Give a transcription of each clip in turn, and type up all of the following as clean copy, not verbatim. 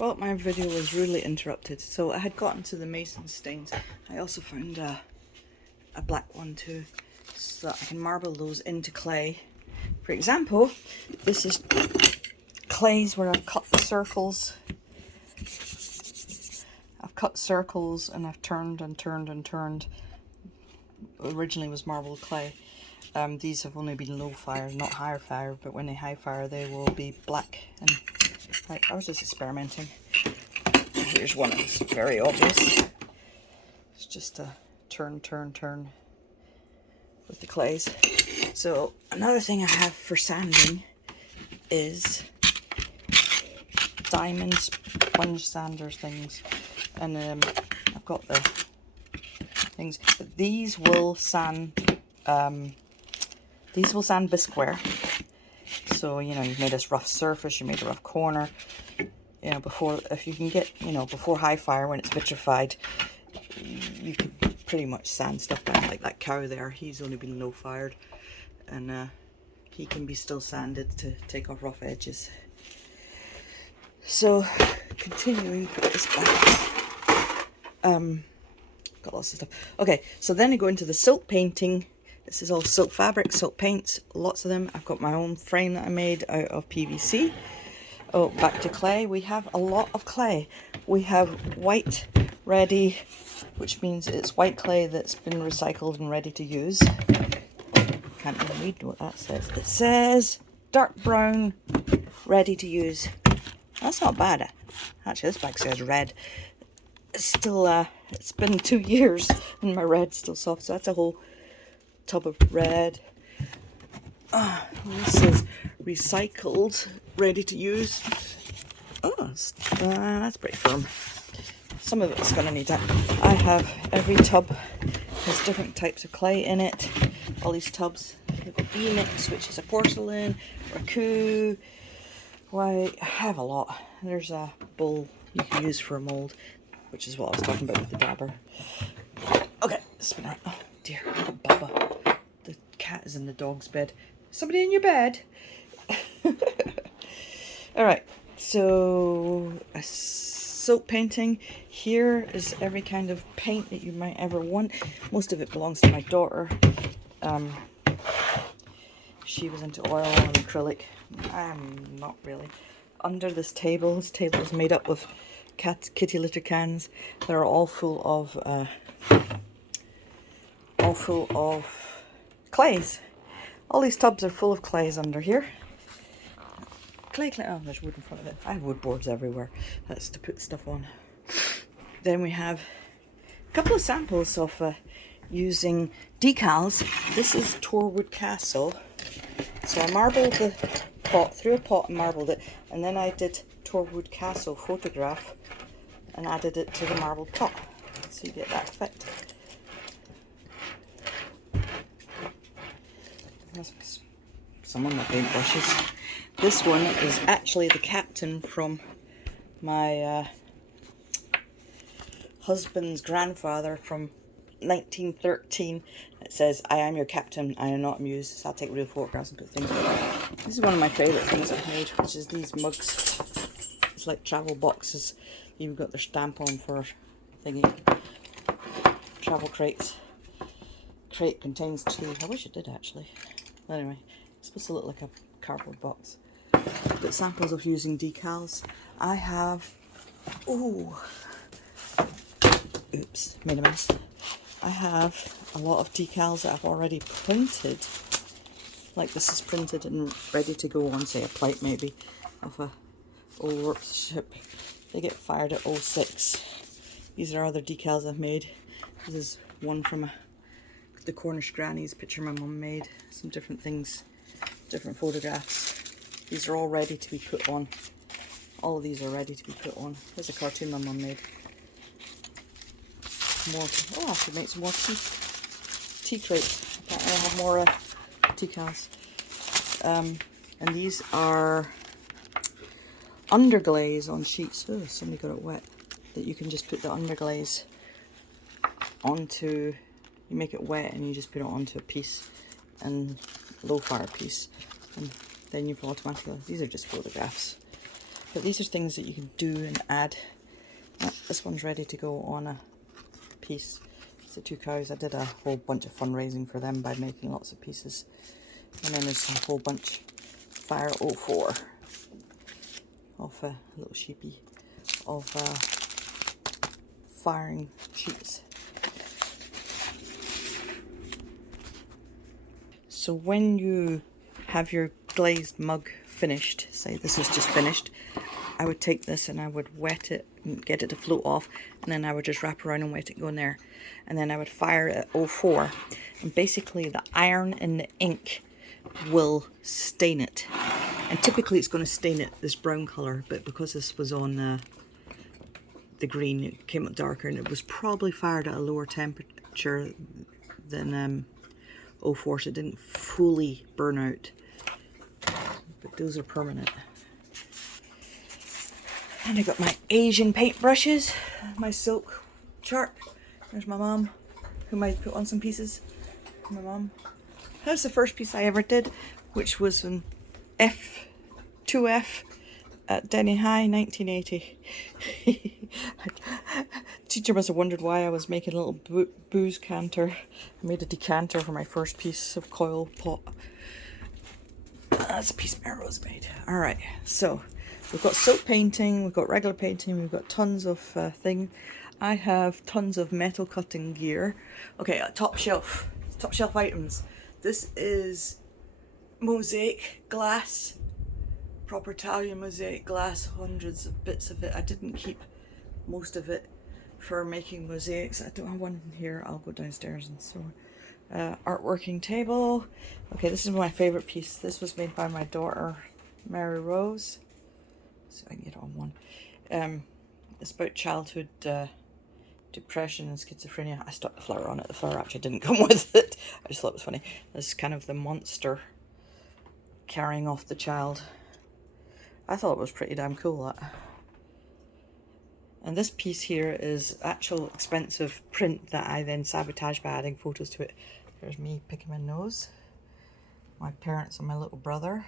Well, my video was rudely interrupted. So I had gotten to the mason stains. I also found a black one too, so that I can marble those into clay. For example, this is clays where I've cut circles. I've cut circles and I've turned and turned and turned. Originally was marbled clay. These have only been low fire, not higher fire, but when they high fire they will be black. And right, I was just experimenting. Here's one that's very obvious. It's just a turn with the clays. So another thing I have for sanding is diamond sponge sander things, and I've got the things. But these will sand bisqueware. So you know, you've made this rough surface, you made a rough corner. You know, if you can get, you know, before high fire when it's vitrified, you can pretty much sand stuff down. Like that cow there, he's only been low fired, and he can be still sanded to take off rough edges. So continuing, put this back. Got lots of stuff. Okay, so then I go into the silk painting. This is all silk fabric, silk paints, lots of them. I've got my own frame that I made out of PVC. Oh, back to clay. We have a lot of clay. We have white ready, which means it's white clay that's been recycled and ready to use. Can't even read what that says. It says dark brown, ready to use. That's not bad. Actually, this bag says red. It's still, it's been 2 years and my red's still soft, so that's a whole tub of red. This is recycled, ready to use. Oh, that's pretty firm. Some of it's going to need that. I have, every tub has different types of clay in it. All these tubs. We've got B-mix, which is a porcelain, raku, white. I have a lot. There's a bowl you can use for a mould, which is what I was talking about with the dabber. Okay, spin around. Oh dear, look at Bubba. The cat is in the dog's bed. Somebody in your bed? Alright, so a silk painting. Here is every kind of paint that you might ever want. Most of it belongs to my daughter. She was into oil and acrylic. I'm not really. Under this table is made up of kitty litter cans. They're all full of clays. All these tubs are full of clays under here. Clay. Oh, there's wood in front of it. I have wood boards everywhere. That's to put stuff on. Then we have a couple of samples of using decals. This is Torwood Castle. So I marbled the pot, threw a pot and marbled it, and then I did Torwood Castle photograph and added it to the marbled pot. So you get that effect. Some of my paintbrushes. This one is actually the captain from my husband's grandfather from 1913. It says, "I am your captain, I am not amused." So I'll take real photographs and put things like that. This is one of my favourite things I've made, which is these mugs. It's like travel boxes. You've got their stamp on for thingy. Travel crates. Crate contains tea. I wish it did actually. Anyway, it's supposed to look like a cardboard box. But samples of using decals. I have, oops, made a mess. I have a lot of decals that I've already printed. Like this is printed and ready to go on, say, a plate maybe of a old workshop. They get fired at 06. These are other decals I've made. This is one from the Cornish Grannies picture my mum made. Some different things, different photographs. These are all ready to be put on. All of these are ready to be put on. There's a cartoon my mum made. More. Oh, I should make some more tea crates. Apparently I have more decals. And these are underglaze on sheets. Oh, somebody got it wet. That you can just put the underglaze onto. You make it wet and you just put it onto a piece, and low fire piece, and then you've automatically. These are just photographs. But these are things that you can do and add. This one's ready to go on a piece. It's the 2 cows. I did a whole bunch of fundraising for them by making lots of pieces. And then there's a whole bunch Fire 04 of a little sheepy of firing sheets. So when you have your glazed mug finished, say this is just finished, I would take this and I would wet it and get it to float off, and then I would just wrap around and wet it and go in there, and then I would fire it at 04, and basically the iron and the ink will stain it, and typically it's going to stain it this brown colour, but because this was on the green, it came up darker, and it was probably fired at a lower temperature than 04, so it didn't fully burn out, but those are permanent. And I got my Asian paintbrushes, my silk chart. There's my mum, whom I put on some pieces. My mum. That's the first piece I ever did, which was an F2F at Denny High, 1980. Teacher must have wondered why I was making a little booze canter. I made a decanter for my first piece of coil pot. That's a piece my Rose made. Alright, so we've got soap painting, we've got regular painting, we've got tons of thing. I have tons of metal cutting gear. Okay, top shelf items. This is mosaic glass, proper Italian mosaic glass, hundreds of bits of it. I didn't keep most of it for making mosaics. I don't have one in here. I'll go downstairs and so art working table. Okay, this is my favorite piece. This was made by my daughter, Mary Rose. So I can get on one. It's about childhood depression and schizophrenia. I stuck the flower on it. The flower actually didn't come with it. I just thought it was funny. This is kind of the monster carrying off the child. I thought it was pretty damn cool, that. And this piece here is actual expensive print that I then sabotaged by adding photos to it. There's me picking my nose, my parents and my little brother,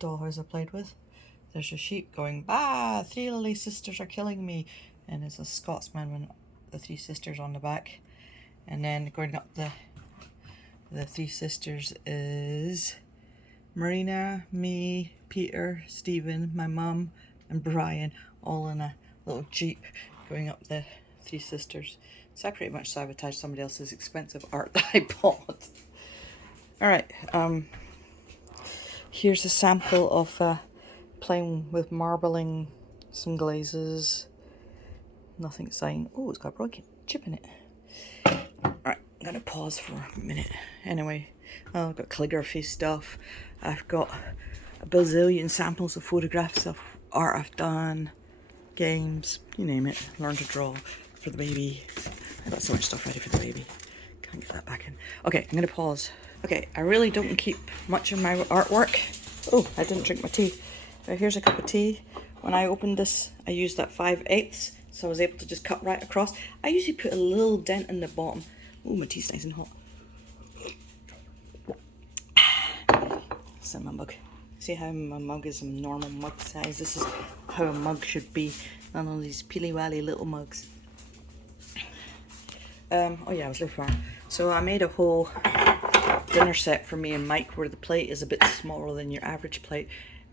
dollhouse I played with. There's a sheep going, "Bah, 3 lily sisters are killing me." And it's a Scotsman with the 3 sisters on the back. And then going up the 3 sisters is Marina, me, Peter, Stephen, my mum, and Brian, all in a little jeep going up the 3 sisters. So I pretty much sabotaged somebody else's expensive art that I bought. Alright, here's a sample of playing with marbling, some glazes. Nothing exciting. Oh, it's got a broken chip in it. Alright, I'm gonna pause for a minute. Anyway, I've got calligraphy stuff. I've got a bazillion samples of photographs of art I've done, games, you name it. Learn to draw for the baby. I got so much stuff ready for the baby. Can't get that back in. Okay, I'm gonna pause. Okay, I really don't keep much of my artwork. Oh, I didn't drink my tea. Here's a cup of tea. When I opened this, I used that 5/8, so I was able to just cut right across. I usually put a little dent in the bottom. Oh, my tea's nice and hot. This is my mug. See how my mug is a normal mug size? This is how a mug should be. None of these peely-wally little mugs. Oh yeah, I was looking for one. So I made a whole dinner set for me and Mike where the plate is a bit smaller than your average plate.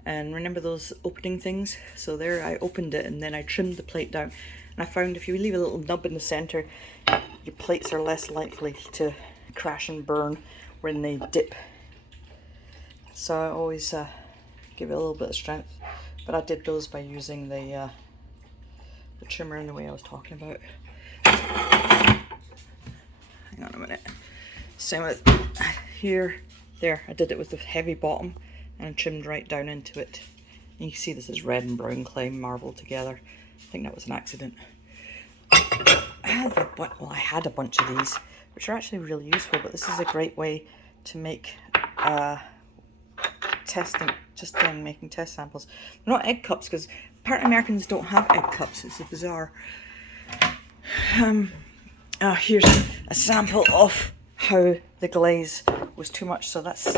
And remember those opening things? So there I opened it and then I trimmed the plate down. And I found if you leave a little nub in the center, your plates are less likely to crash and burn when they dip. So I always give it a little bit of strength. But I did those by using the trimmer in the way I was talking about. Hang on a minute. Same with here. There, I did it with the heavy bottom and trimmed right down into it. And you can see this is red and brown clay marbled together. I think that was an accident. I had a bunch of these, which are actually really useful, but this is a great way to make making test samples. They're not egg cups, because apparently Americans don't have egg cups. It's bizarre. Here's a sample of how the glaze was too much. So that's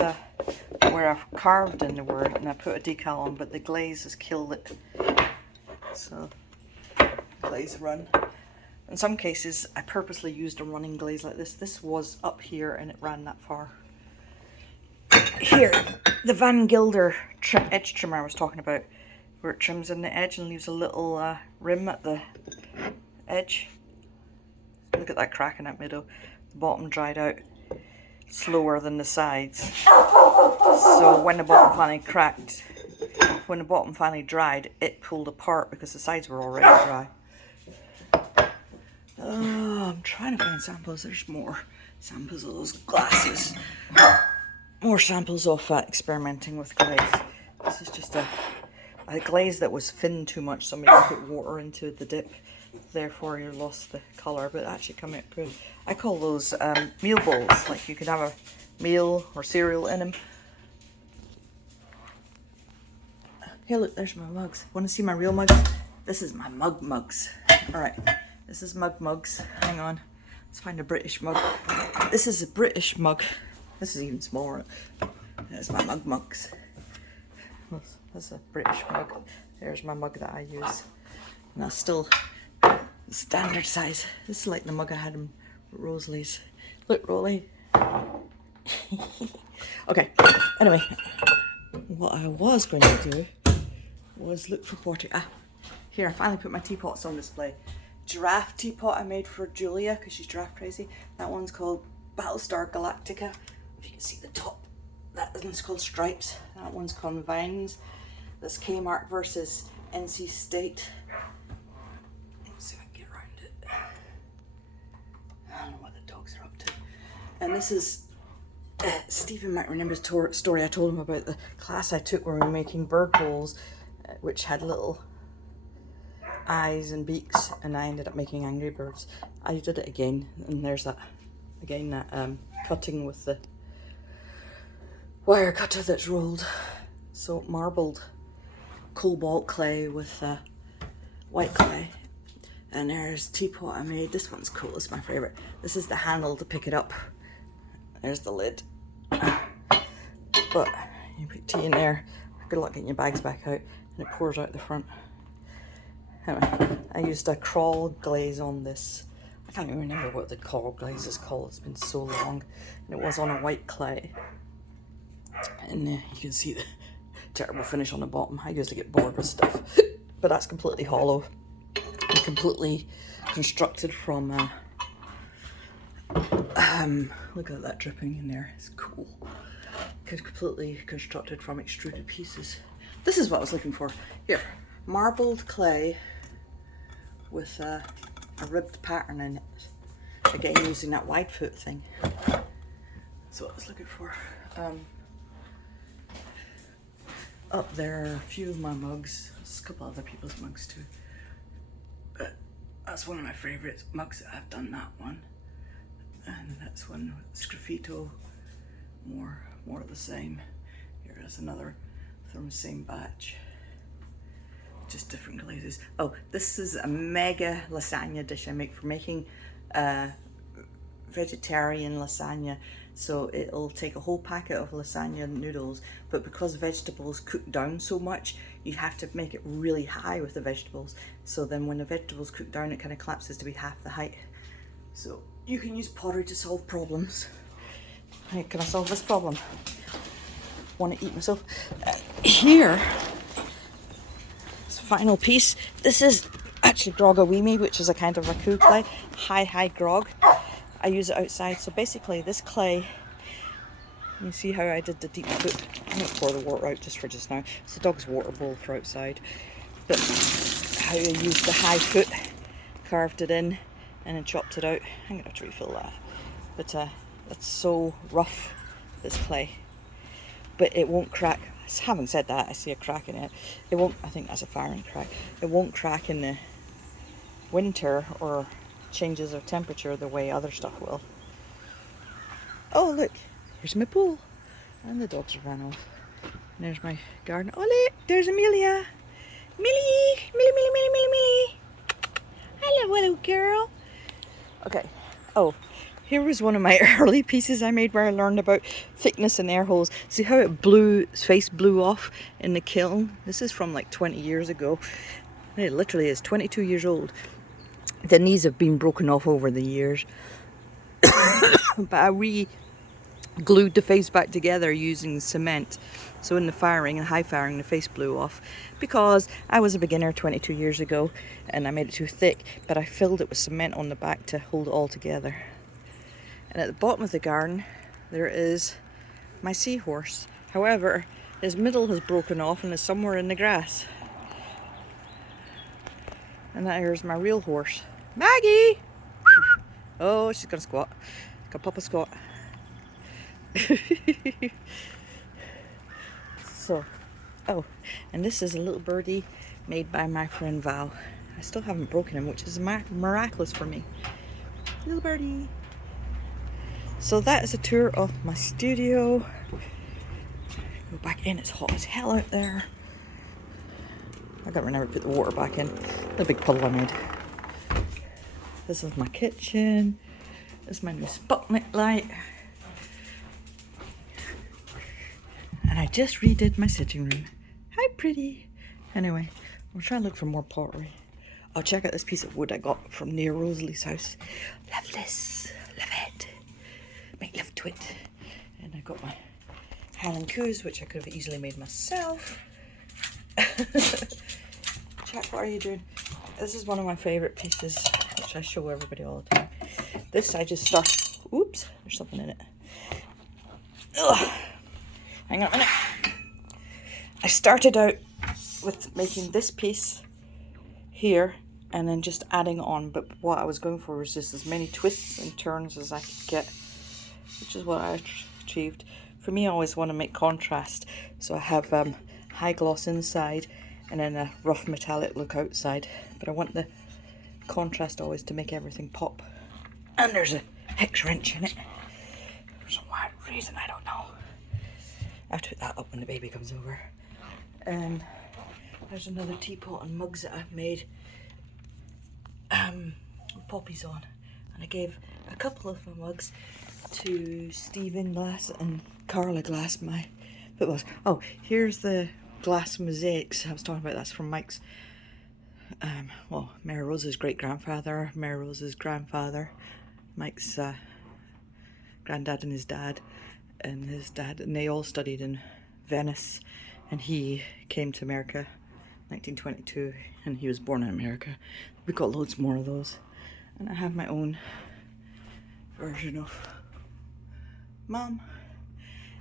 where I've carved in the word and I put a decal on, but the glaze has killed it. So, glaze run. In some cases, I purposely used a running glaze like this. This was up here and it ran that far. Here, the Van Gilder edge trimmer I was talking about, where it trims in the edge and leaves a little rim at the edge. Look at that crack in that middle. The bottom dried out slower than the sides. So when the bottom finally dried, it pulled apart because the sides were already dry. Oh, I'm trying to find samples. There's more samples of those glasses. More samples of experimenting with glaze. This is just a glaze that was thinned too much. Somebody put water into the dip. Therefore you lost the colour, but it actually come out good. I call those meal bowls. Like you could have a meal or cereal in them. Hey look, there's my mugs. Want to see my real mugs? This is my mugs. Alright, this is mugs. Hang on, let's find a British mug. This is a British mug. This is even smaller. There's my mugs. This is a British mug. There's my mug that I use. And that's still standard size. This is like the mug I had in Rosalie's. Look, Rolly. Okay, anyway, what I was going to do was look for portrait. Here, I finally put my teapots on display. Giraffe teapot I made for Julia because she's giraffe crazy. That one's called Battlestar Galactica. If you can see the top, that one's called Stripes. That one's called Vines. This Kmart versus NC State. Let's see if I can get around it. I don't know what the dogs are up to. And this is Stephen might remember the story I told him about the class I took where we were making bird bowls, which had little eyes and beaks, and I ended up making Angry Birds. I did it again, and there's that again, that cutting with the wire cutter that's rolled. So marbled cobalt clay with white clay. And there's teapot I made. This one's cool, it's my favourite. This is the handle to pick it up. There's the lid. But you put tea in there, good luck getting your bags back out, and it pours out the front. Anyway, I used a crawl glaze on this. I can't even remember what the crawl glaze is called, it's been so long. And it was on a white clay. And you can see the terrible finish on the bottom. I usually get bored with stuff, but that's completely hollow and completely constructed from look at that dripping in there, it's cool. Completely constructed from extruded pieces. This is what I was looking for. Here, marbled clay with a ribbed pattern in it. Again, using that wide foot thing. That's what I was looking for. Up there are a few of my mugs. There's a couple other people's mugs too. But that's one of my favourite mugs that I've done, that one. And that's one with Sgraffito. More of the same. Here is another from the same batch. Just different glazes. Oh, this is a mega lasagna dish I make for making vegetarian lasagna. So it'll take a whole packet of lasagna noodles, but because vegetables cook down so much, you have to make it really high with the vegetables. So then when the vegetables cook down, it kind of collapses to be half the height. So you can use pottery to solve problems. Hey, can I solve this problem? Want to eat myself? Here, this final piece. This is actually grog a weemy, which is a kind of raku clay, high grog. I use it outside. So basically this clay, you see how I did the deep foot. I'm going to pour the water out just for just now. It's the dog's water bowl for outside. But how you use the high foot, carved it in and then chopped it out. I'm going to have to refill that. But it's so rough, this clay. But it won't crack. Having said that, I see a crack in it. It won't, I think that's a firing crack. It won't crack in the winter or changes of temperature the way other stuff will. Oh look, here's my pool. And the dogs have ran off. And there's my garden. Oh look, there's Amelia. Millie. Hello girl. Okay. Oh, Here was one of my early pieces I made where I learned about thickness and air holes. See how it blew, its face blew off in the kiln? This is from like 20 years ago. It literally is 22 years old. The knees have been broken off over the years. But I re-glued the face back together using cement. So in the firing, and high firing, the face blew off because I was a beginner 22 years ago and I made it too thick, but I filled it with cement on the back to hold it all together. And at the bottom of the garden, there is my seahorse. However, his middle has broken off and is somewhere in the grass. And there's my real horse, Maggie! Oh, she's gonna squat. Gonna pop a squat. So, oh, and this is a little birdie made by my friend Val. I still haven't broken him, which is miraculous for me. Little birdie. So that is a tour of my studio. Go back in, it's hot as hell out there. I gotta remember to put the water back in. The big puddle I made. This is my kitchen. This is my new spotlight light. And I just redid my sitting room. How pretty. Anyway, we'll try and look for more pottery. I'll check out this piece of wood I got from near Rosalie's house. Love this. Love it. Make love to it. And I got my Helen Coos, which I could have easily made myself. Jack, what are you doing? This is one of my favourite pieces, which I show everybody all the time. This I just start. Oops, there's something in it. Ugh. Hang on a minute. I started out with making this piece here and then just adding on, but what I was going for was just as many twists and turns as I could get, which is what I achieved. For me, I always want to make contrast, so I have high gloss inside and then a rough metallic look outside, but I want the contrast always to make everything pop. And there's a hex wrench in it for some weird reason, I don't know. I have to put that up when the baby comes over. And there's another teapot and mugs that I've made poppies on, and I gave a couple of my mugs to Stephen Glass and Carla Glass, my footballers. Oh, here's the glass mosaics I was talking about. That's from Mike's, well, Mary Rose's great-grandfather, Mary Rose's grandfather, Mike's granddad and his dad, and they all studied in Venice, and he came to America 1922, and he was born in America. We got loads more of those, and I have my own version of Mom.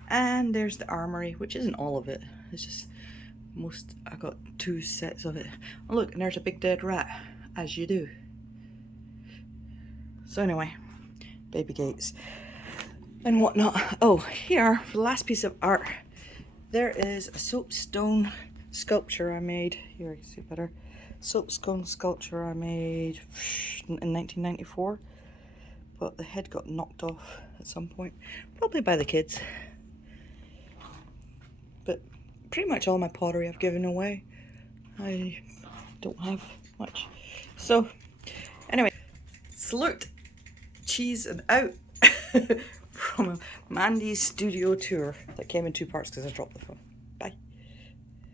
And there's the armory, which isn't all of it. It's just I got 2 sets of it. Oh look, and there's a big dead rat, as you do. So anyway, baby gates and whatnot. Oh, here for the last piece of art, there is a soapstone sculpture I made. Here you can see better. Soapstone sculpture I made in 1994, but the head got knocked off at some point, probably by the kids. But pretty much all my pottery I've given away. I don't have much. So anyway, salute, cheese, and out from a Mandy's studio tour that came in 2 parts because I dropped the phone.